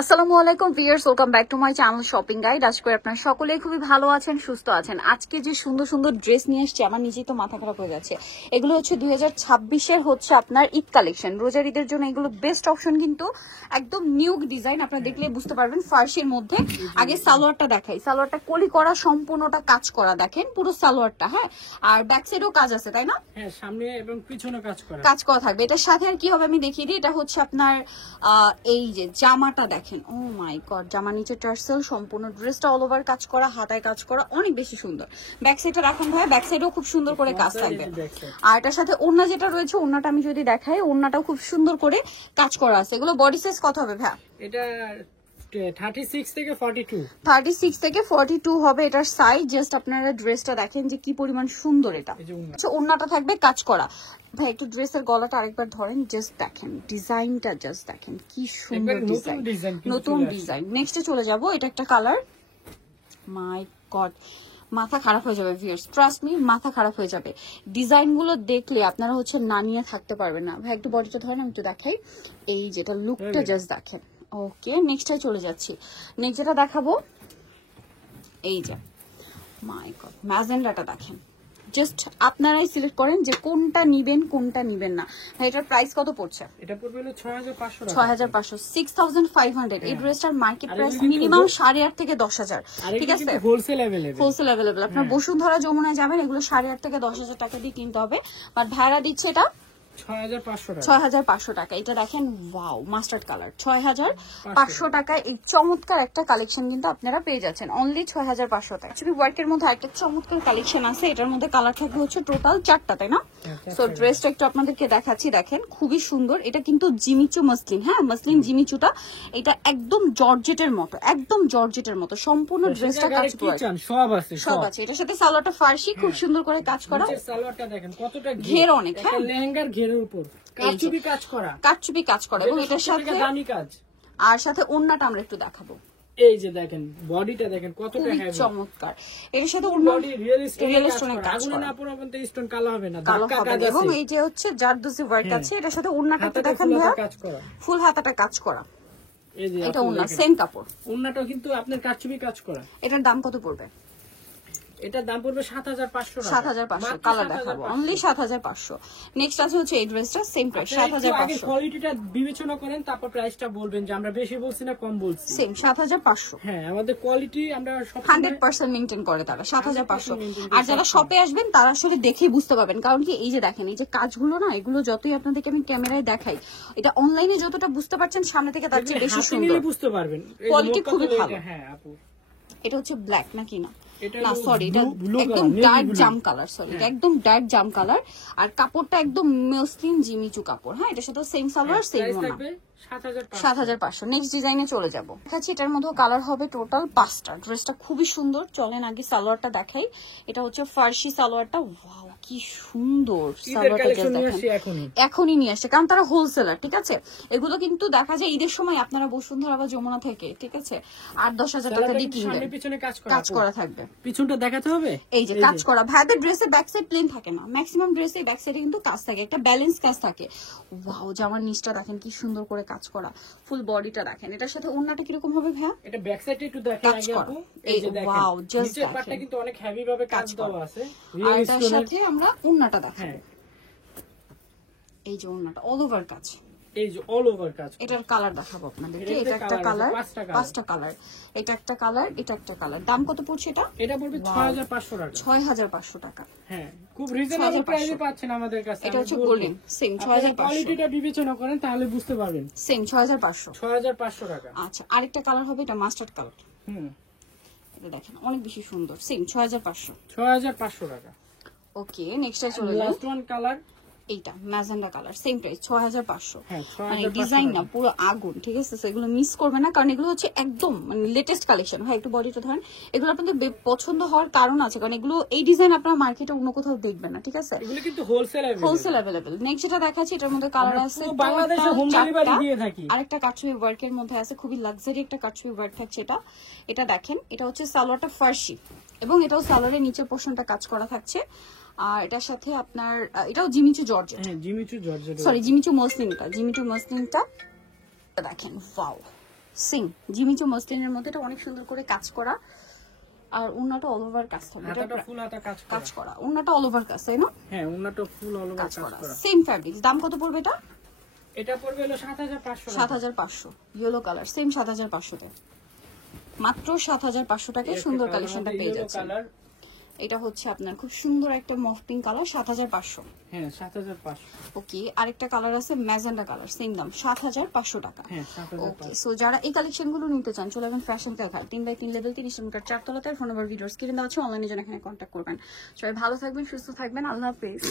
আসসালামু আলাইকুম viewers, welcome back to my channel shopping guide. আজ করে আপনারা সকলেই খুবই ভালো আছেন, সুস্থ আছেন। আজকে যে সুন্দর সুন্দর ড্রেস নিয়ে এসেছি, আমার নিজেই তো মাথা খারাপ হয়ে যাচ্ছে। এগুলো হচ্ছে 2026-এর হচ্ছে আপনার ঈদ কালেকশন, রোজার ঈদের জন্য এগুলো বেস্ট অপশন, কিন্তু একদম নিউ ডিজাইন। আপনারা দেখলে বুঝতে পারবেন ফার্সির মধ্যে। আগে সালোয়ারটা দেখাই, সালোয়ারটা কলি করা, সম্পূর্ণটা কাজ করা, দেখেন পুরো সালোয়ারটা। হ্যাঁ, আর ব্যাক সাইডেও কাজ আছে, তাই না? হ্যাঁ, সামনে এবং পিছনে কাজ করা থাকবে। এটার সাথে আর কি হবে আমি দেখিয়ে দিই। এটা হচ্ছে আপনার এই যে জামাটা দেখেন, ও মাই গড, জামা নিচে টার্সেল, সম্পূর্ণ ড্রেসটা অল ওভার কাজ করা, হাতায় কাজ করা, অনেক বেশি সুন্দর। ব্যাক সাইডটা রাখুন ভাই, ব্যাক সাইডেও খুব সুন্দর করে কাজ থাকবে। আর এটার সাথে ওড়না যেটা রয়েছে, ওড়নাটা আমি যদি দেখাই, ওড়নাটাও খুব সুন্দর করে কাজ করা আছে। এগুলো বডি সাইজ কত হবে ভাই? এটা 36 থেকে 42। 36 থেকে 42 হবে এটার সাইজ। জাস্ট আপনারা ড্রেসটা দেখেন যে কি পরিমাণ সুন্দর। এটা আচ্ছা, ওড়নাটা থাকবে কাজ করা। ভাই একটু ড্রেসের গলাটা আরেকবার ধরেন, জাস্ট দেখেন ডিজাইনটা, জাস্ট দেখেন কি সুন্দর ডিজাইন, নতুন ডিজাইন। নেক্সটে চলে যাব। এটা একটা কালার, মাই গড মাথা খারাপ হয়ে যাবে ভিউয়ার্স, ট্রাস্ট মি, মাথা খারাপ হয়ে যাবে। ডিজাইনগুলো দেখলে আপনারা হচ্ছে না নিয়ে থাকতে পারবেন না। ভাই একটু বডিটা ধরেন, আমি একটু দেখাই। এই যেটা লুকটা জাস্ট দেখেন। ওকে, নেক্সটে চলে যাচ্ছি। নেক্সট যেটা দেখাবো, এই যে মাই গড ম্যাজেন্ডাটা দেখেন। জাস্ট আপনারাই সিলেক্ট করেন যে কোনটা নিবেন কোনটা নিবেন না। ভাই এটার প্রাইস কত পড়ছে? এটা পড়বে হলো 6500 টাকা। 6500, 6500। এই ড্রেসটার মার্কেট প্রাইস মিনিমাম 8.5 থেকে 10,000। ঠিক আছে, হোলসেল अवेलेबल। Wholesale available. আপনার বসুন্ধরা যমুনায় যাবেন, এগুলো 8.5 থেকে 10,000 টাকা দিয়ে কিনতে হবে। বাট ভাড়া দিচ্ছে এটা 6500 টাকা। এটা দেখেন, ওয়াও মাস্টার্ড কালার, 6500 টাকায় এই চমৎকার একটা কালেকশন কিন্তু আপনারা পেয়ে যাচ্ছেন অনলি 6500 টাকা। ছবি ওয়ার্কের মধ্যে একটা চমৎকার কালেকশন আছে। এটার মধ্যে কালার থাকবে হচ্ছে টোটাল 4টা, তাই না? সো ড্রেসটা একটু আপনাদেরকে দেখাচ্ছি, দেখেন খুবই সুন্দর। এটা কিন্তু জিমিচু মসলিন, হ্যাঁ মসলিন জিমিচুটা। এটা একদম জর্জেটের মতো, একদম জর্জেটের মতো সম্পূর্ণ ড্রেসটা কাজ করা, সব আছে। এটার সাথে সালোয়ারটা ফার্সি, খুব সুন্দর করে কাজ করা। সালোয়ারটা দেখেন কতটা ঘের অনেক, হ্যাঁ লেহেঙ্গার ঘেরের উপর কারচুপি কাজ করা এবং এটার সাথে দামি কাজ। আর সাথে ওড়নাটা আমরা একটু দেখাবো। এই যে দেখেন বডিটা দেখেন কতটা হেভি, চমৎকার। এর সাথে বডি রিয়েলিস্টিক কাজ করা, না পুরো পর্যন্ত স্টোন কালো হবে না, ধাক্কা কাজ আছে। এবং এই যে হচ্ছে জারদোসি ওয়ার্ক আছে। এটার সাথে ওড়নাটা একটু দেখেন ভাইয়া, কাজ করা, ফুল হাতাটা কাজ করা। এই যে এটা ওড়না, সেম কাপড়। ওড়নাটাও কিন্তু আপনার কারচুপি কাজ করা। এটার দাম কত পড়বে? এটার দাম পড়বে 7500 টাকা। 7500 কালার দেখাবো, অনলি 7500। নেক্সট আছে হচ্ছে এই ড্রেসটা, সেম প্রাইস 7500। আগে কোয়ালিটিটা বিবেচনা করেন, তারপর প্রাইসটা বলবেন যে আমরা বেশি বলছি না কম বলছি। সেম 7500। হ্যাঁ, আমাদের কোয়ালিটি আমরা সব 100% মেইনটেইন করে তারা 7500। আর যারা শপে আসবেন তারা আসলে দেখেই বুঝতে পারবেন, কারণ কি এই যে দেখেন এই যে কাজগুলো না, এগুলো যতই আপনাদেরকে আমি ক্যামেরায় দেখাই, এটা অনলাইনে যতটা বুঝতে পারছেন সামনে থেকে তার চেয়ে বেশি সুন্দর বুঝতে পারবেন। কোয়ালিটি খুবই ভালো। হ্যাঁ আপু, এটা হচ্ছে ব্ল্যাক নাকি না? না সরি, এটা একদম ডার্ক জাম কালার। সরি, এটা একদম ডার্ক জাম কালার। আর কাপড়টা একদম মসলিন জিমিচু কাপড়। হ্যাঁ, এটার সাথে সেম সালোয়ার, সেম ওড়না, 7500। নেক্সট ডিজাইনে চলে যাবো। দেখাচ্ছি, এটার মধ্যে কালার হবে টোটাল 5টা। ড্রেসটা খুবই সুন্দর। চলেন আগে সালোয়ারটা দেখাই। এটা হচ্ছে ফার্সি সালোয়ারটা। ওয়াও কি সুন্দর সালোয়ারটা, এখনই নিয়ে আসছে, কারণ তারা হোলসেলার। ঠিক আছে, এগুলো কিন্তু দেখা যায় ঈদের সময় আপনারা বসুন্ধরা বা যমুনা থেকে, ঠিক আছে, 8-10,000 টাকা দিয়ে কিনবেন। পিছনে কাজ করা থাকবে, পিছনটা দেখাতে হবে। এই যে কাজ করা। ভাইদের ড্রেসে ব্যাক সাইড প্লেন থাকে না, ম্যাক্সিমাম ড্রেসে ব্যাক সাইডে কিন্তু কাজ থাকে, একটা ব্যালেন্স কাজ থাকে। ওয়াও, জামার নিচটা দেখেন কি সুন্দর করে কাজ করা, ফুল বডিটা দেখেন। এটার সাথে ওড়নাটা কিরকম হবে ভাইয়া? এটা ব্যাক সাইডে একটু দেখেন আগে আপু। এই যে দেখেন ওয়াও, জাস্ট নিচের পাটটা কিন্তু অনেক হেভি ভাবে কাজ দেওয়া আছে। আর এটার সাথে আমরা ওড়নাটা দেখাবো। এই যে ওড়নাটা অল ওভার কাজ, এই যে অল ওভার কাজ। এটার কালার দেখাবো আপনাদেরকে। এটা একটা কালার, 5টা কালার। এটা একটা কালার, এটা একটা কালার। দাম কত পড়ছে এটা? এটা পড়বে 6500 টাকা। 6500 টাকা। হ্যাঁ, খুব রিজনেবল প্রাইসে পাচ্ছেন আমাদের কাছে। এটা হচ্ছে গোল্ডেন, সেম 6500। কোয়ালিটিটা বিবেচনা করেন তাহলে বুঝতে পারবেন। সেম 6500 টাকা। আচ্ছা, আরেকটা কালার হবে, এটা মাস্টার্ড কালার। এটা দেখেন অনেক বেশি সুন্দর, সেম 6500 টাকা। ওকে, নেক্সট চলে যাই। লাস্ট ওয়ান কালার, এইটা ম্যাজেন্ডা কালার, সেম প্রাইস 6500। হ্যাঁ, মানে ডিজাইন না পুরো আগুন। ঠিক আছে, সেগুলো মিস করবে না, কারণ এগুলো হচ্ছে একদম মানে লেটেস্ট কালেকশন। হয় একটু বডিটা ধরেন। এগুলো আপনাদের পছন্দ হওয়ার কারণ আছে, কারণ এগুলো এই ডিজাইন আপনারা মার্কেটে অন্য কোথাও দেখবেন না। ঠিক আছে, এগুলো কিন্তু হোলসেল अवेलेबल। নেক্সট যেটা দেখাচ্ছি, এটার মধ্যে কালার আছে বাংলাদেশে হোম ডেলিভারি দিয়ে থাকি। আরেকটা কাটছবি ওয়ার্কের মধ্যে আছে, খুবই লাক্সারি একটা কাটছবি ওয়ার্ক থাকছে। এটা দেখেন, এটা হচ্ছে সালোয়ারটা ফার্সি, এবং এটাও সালোয়ারের নিচের পোরশনটা কাজ করা থাকছে। আর এটার সাথে আপনার এটাও Jimmy Choo georgette, Jimmy Choo georgette, sorry Jimmy Choo মসলিনটা, জিমিচু মসলিনটা দেখেন। ওয়াও, সিং জিমিচু মসলিনের মধ্যে এটা অনেক সুন্দর করে কাজ করা, আর ওন্নাটা অল ওভার কাজ থাকবে, হাতাটা ফুল হাতা কাজ করা, ওন্নাটা অল ওভার কাজ, তাই না? হ্যাঁ ওন্নাটা ফুল অল ওভার কাজ কাজ করা, করা। Same fabric. দাম কত পড়বে এটা? এটা পড়বে হলো 7500 টাকা। 7500 ইয়েলো কালার, সেম 7500 তে, মাত্র 7500 টাকায় সুন্দর কালেকশনটা পেয়ে যাচ্ছেন। এটা হচ্ছে আপনার খুব সুন্দর একটা মফ পিঙ্ক কালার, 7500। হ্যাঁ 7500। ওকে, আরেকটা কালার আছে ম্যাজেন্ডা কালার, সেম দাম 7500 টাকা। হ্যাঁ ওকে, সো যারা এই কালেকশন গুলো নিতে চান চলে যাবেন ফ্যাশন কারখানা 3x3 লেভেল 3 ইস্টার্ন 4 তলাতে। ফোন নাম্বার ভিডিওস স্ক্রিনে দেওয়া আছে, অনলাইনে জন্য এখানে কন্ট্যাক্ট করবেন। সবাই ভালো থাকবেন, সুস্থ থাকবেন, আল্লাহ হাফেজ।